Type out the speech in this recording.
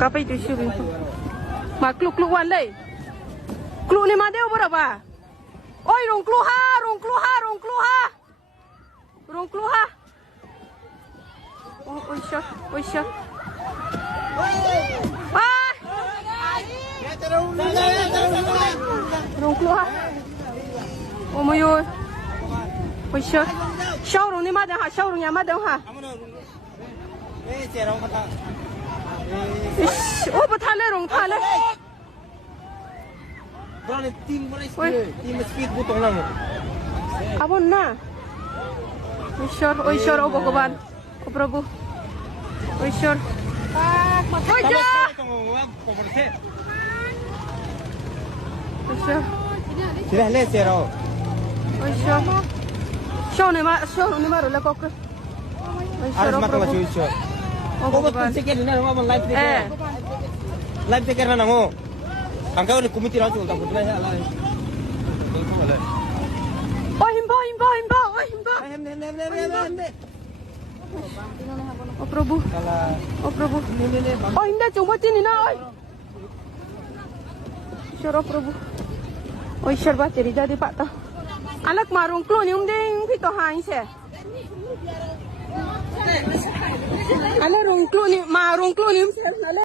Kapay itu swimming pool. Makluk-kluan leh. Klu ni madeu berapa? Oi, rong kluha. Oh, oisha. Ah! Rong kluha. Oh, moyo. Oisha. Showroom ni madeu ha, showroom ya madeu ha. Oh, betale rong tale. Abon na. Oishor, oh Bhagavan. Oh Prabhu. Oishor. Oisha. Sudah le zero. Oisha. Show ni ma rola kok. Harus makan masih oisho. Oh Bhagavan. Live ticket na nango. Angkau ni komite langsung tak boleh lah. Oh himba. Oh Prabhu. Oh hindi cuma tini na oi. Syarah Prabhu. Oh syarah ceri jadi pak ta. Anak marung klo ni umdeng pito hain se. Anak rung klo ni marung klo ni